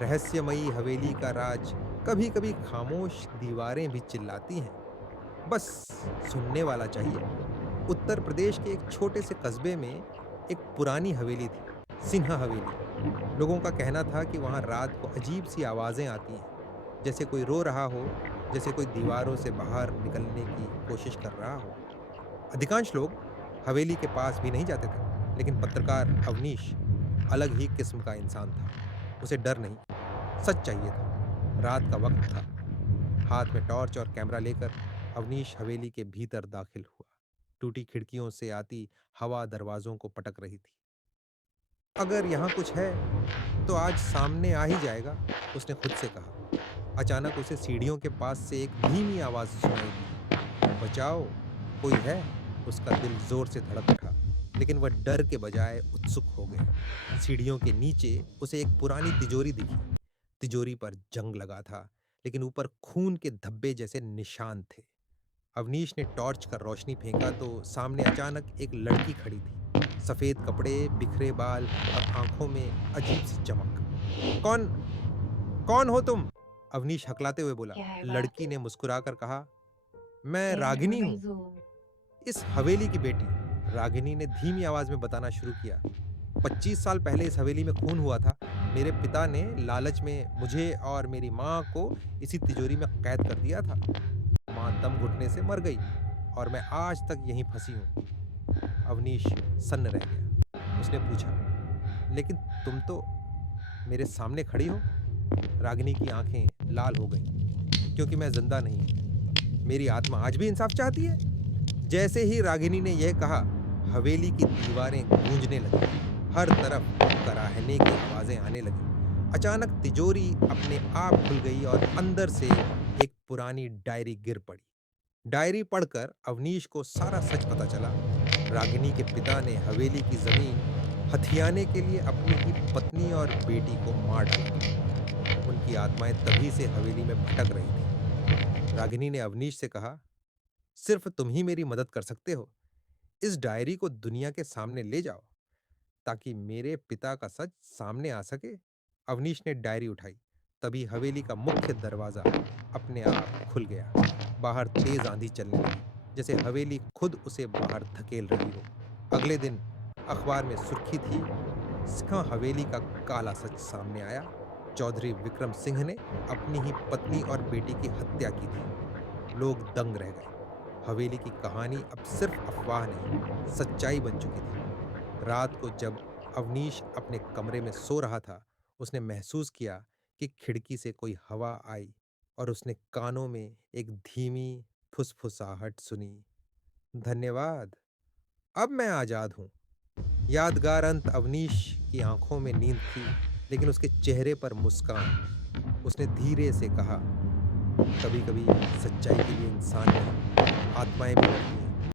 रहस्यमयी हवेली का राज। कभी कभी खामोश दीवारें भी चिल्लाती हैं, बस सुनने वाला चाहिए। उत्तर प्रदेश के एक छोटे से कस्बे में एक पुरानी हवेली थी, सिन्हा हवेली। लोगों का कहना था कि वहां रात को अजीब सी आवाजें आती हैं, जैसे कोई रो रहा हो, जैसे कोई दीवारों से बाहर निकलने की कोशिश कर रहा हो। अधिकांश लोग हवेली के पास भी नहीं जाते थे, लेकिन पत्रकार अवनीश अलग ही किस्म का इंसान था। उसे डर नहीं, सच चाहिए था। रात का वक्त था। हाथ में टॉर्च और कैमरा लेकर अवनीश हवेली के भीतर दाखिल हुआ। टूटी खिड़कियों से आती हवा दरवाजों को पटक रही थी। अगर यहाँ कुछ है तो आज सामने आ ही जाएगा, उसने खुद से कहा। अचानक उसे सीढ़ियों के पास से एक धीमी आवाज सुनाई दी। बचाओ, कोई है? उसका दिल जोर से धड़क उठा, लेकिन वह डर के बजाय उत्सुक हो गया। सीढ़ियों के नीचे उसे एक पुरानी तिजोरी दिखी। तिजोरी पर जंग लगा था, लेकिन ऊपर खून के धब्बे जैसे निशान थे। अवनीश ने टॉर्च का रोशनी फेंका तो सामने अचानक एक लड़की खड़ी थी। सफेद कपड़े, बिखरे बाल और आंखों में अजीब सी चमक। कौन कौन हो तुम? अवनीश हकलाते हुए बोला। क्या है बात? लड़की ने मुस्कुराकर कहा, मैं Ella रागिनी हूं, organizó. इस हवेली की बेटी। रागिनी ने धीमी आवाज में बताना शुरू किया। 25 साल पहले इस हवेली में खून हुआ था। मेरे पिता ने लालच में मुझे और मेरी माँ को इसी तिजोरी में कैद कर दिया था। माँ दम घुटने से मर गई और मैं आज तक यहीं फंसी हूँ। अवनीश सन्न रह गया। उसने पूछा, लेकिन तुम तो मेरे सामने खड़ी हो। रागिनी की आंखें लाल हो गईं, क्योंकि मैं जिंदा नहीं हूं। मेरी आत्मा आज भी इंसाफ चाहती है। जैसे ही रागिनी ने यह कहा, हवेली की दीवारें गूंजने लगी। हर तरफ कराहने की आवाजें आने लगी। अचानक तिजोरी अपने आप खुल गई और अंदर से एक पुरानी डायरी गिर पड़ी। डायरी पढ़कर अवनीश को सारा सच पता चला। रागिनी के पिता ने हवेली की जमीन हथियाने के लिए अपनी ही पत्नी और बेटी को मार डाला था। उनकी आत्माएं तभी से हवेली में भटक रही थी। रागिनी ने अवनीश से कहा, सिर्फ तुम ही मेरी मदद कर सकते हो। इस डायरी को दुनिया के सामने ले जाओ, ताकि मेरे पिता का सच सामने आ सके। अवनीश ने डायरी उठाई। तभी हवेली का मुख्य दरवाजा अपने आप खुल गया। बाहर तेज आंधी चलने लगी, जैसे हवेली खुद उसे बाहर धकेल रही हो। अगले दिन अखबार में सुर्खी थी, सिखा हवेली का काला सच सामने आया। चौधरी विक्रम सिंह ने अपनी ही पत्नी और बेटी की हत्या की थी। लोग दंग रह गए। हवेली की कहानी अब सिर्फ अफवाह नहीं, सच्चाई बन चुकी थी। रात को जब अवनीश अपने कमरे में सो रहा था, उसने महसूस किया कि खिड़की से कोई हवा आई और उसने कानों में एक धीमी फुसफुसाहट सुनी। धन्यवाद, अब मैं आजाद हूं। यादगार अंत। अवनीश की आंखों में नींद थी, लेकिन उसके चेहरे पर मुस्कान। उसने धीरे से कहा, कभी कभी सच्चाई के लिए इंसान नहीं, आत्माएं भी डरती हैं।